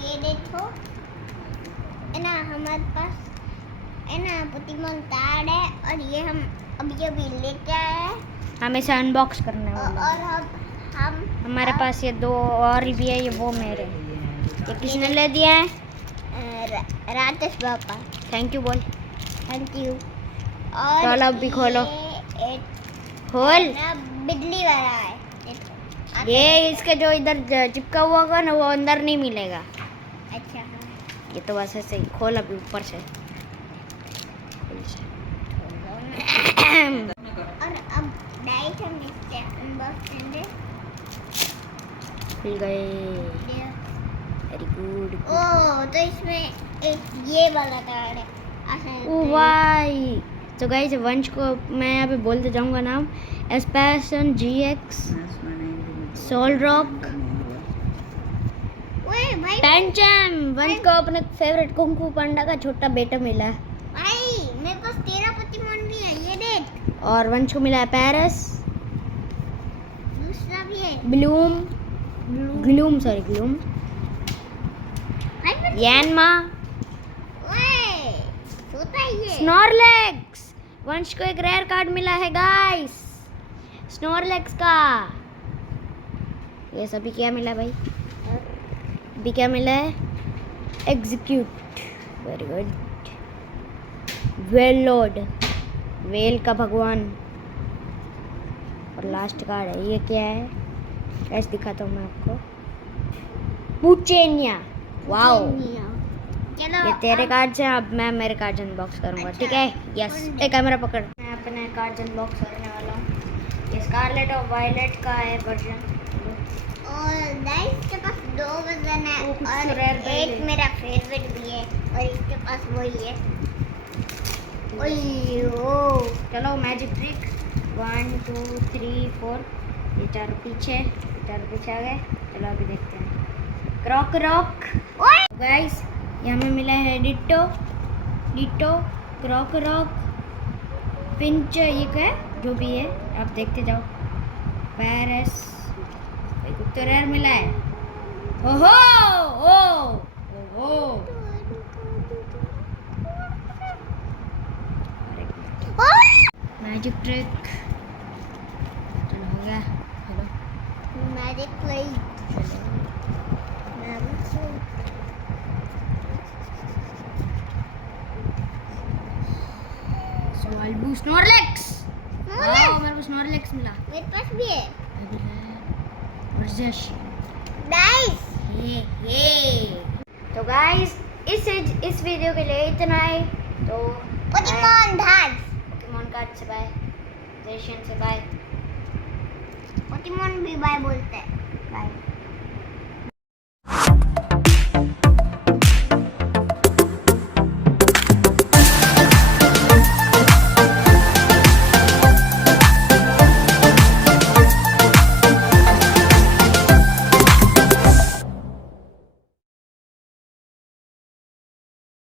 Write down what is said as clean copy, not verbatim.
ये देखो, है ना, हमारे पास है ना पोकेमोन कार्ड है और ये हम अभी लेके आए हैं। हम इसे अनबॉक्स करने वाले और हैं। हम हमारे पास ये 2 और भी है, ये वो मेरे। ये किसने ले दिया है? राजेश बापा। थैंक यू बोल। Thank you. और चलो अब भी खोलो। ये खोल। ना बिजली वाला है, देखो। ये इसके जो इधर चिपका हुआ होगा ना, वो अंदर नहीं मिलेगा। अच्छा हाँ। ये तो बस ऐसे ही खोल अभी ऊपर से। और अब डाइट हम इससे अनबॉक्स करेंगे। खुल गए। Very good. ओह, तो इसमें एक ये वाला कार्ड है। ओ भाई, तो गाइस वंश को मैं यहाँ पे बोलते जाऊँगा नाम। एस्पैशन GX, सोल रॉक, ओए भाई, पैंचम। वंश को अपने फेवरेट कुंफू पांडा का छोटा बेटा मिला है। भाई मेरे पास 13 पोकेमोन भी है, ये देख। और वंश को मिला है पैरस, दूसरा भी है। ग्लूम, ग्लूम, भाई यानमा, ओए, सोता ही है। स्नॉरलेक्स। वंश को एक रेयर कार्ड मिला है गाइस, स्नॉरलेक्स का। ये सभी क्या मिला भाई? अभी क्या मिला है? Execute. Very good. Well Lord, well का भगवान। और लास्ट कार्ड है, ये क्या है? कैसे दिखाता हूँ मैं आपको। पुचेनिया। वाओ, चलो ये तेरे कार्ड से। अब मैं मेरे कार्ड अनबॉक्स करूंगा, ठीक है? यस। एक कैमरा पकड़। मैं अपने कार्ड अनबॉक्स करने वाला हूँ। ये स्कारलेट और वायलेट का है वर्जन। और गाइस के पास 2 वर्जन है वो कुछ और rare भी एक है। मेरा फेवरेट भी है और इसके पास वही है। ओए ओ, चलो मैजिक ट्रिक 1 2 3 4। ये 4 पीछे आ गए। चलो अभी देखते हैं। क्रॉक ओए गाइस, ये हमें मिला है डिट्टो, क्रॉक, पिंच, ये क्या है जो भी है आप देखते जाओ। पैरस, एक तो रेयर मिला है। ओहो ओहो। Magic trick. चलो हो गया। चलो मैजिक प्लेट। स्वाल्बू स्नॉरलेक्स। वाओ, मेरे को स्नॉरलेक्स मिला। मेरे पास भी है वर्जश। गाइस। ये तो गाइस, इस वीडियो के लिए इतना ही। तो पोकेमोन कार्ड से बाय, जयशन से बाय। पोकेमोन भी बाय बोलते हैं। बाय।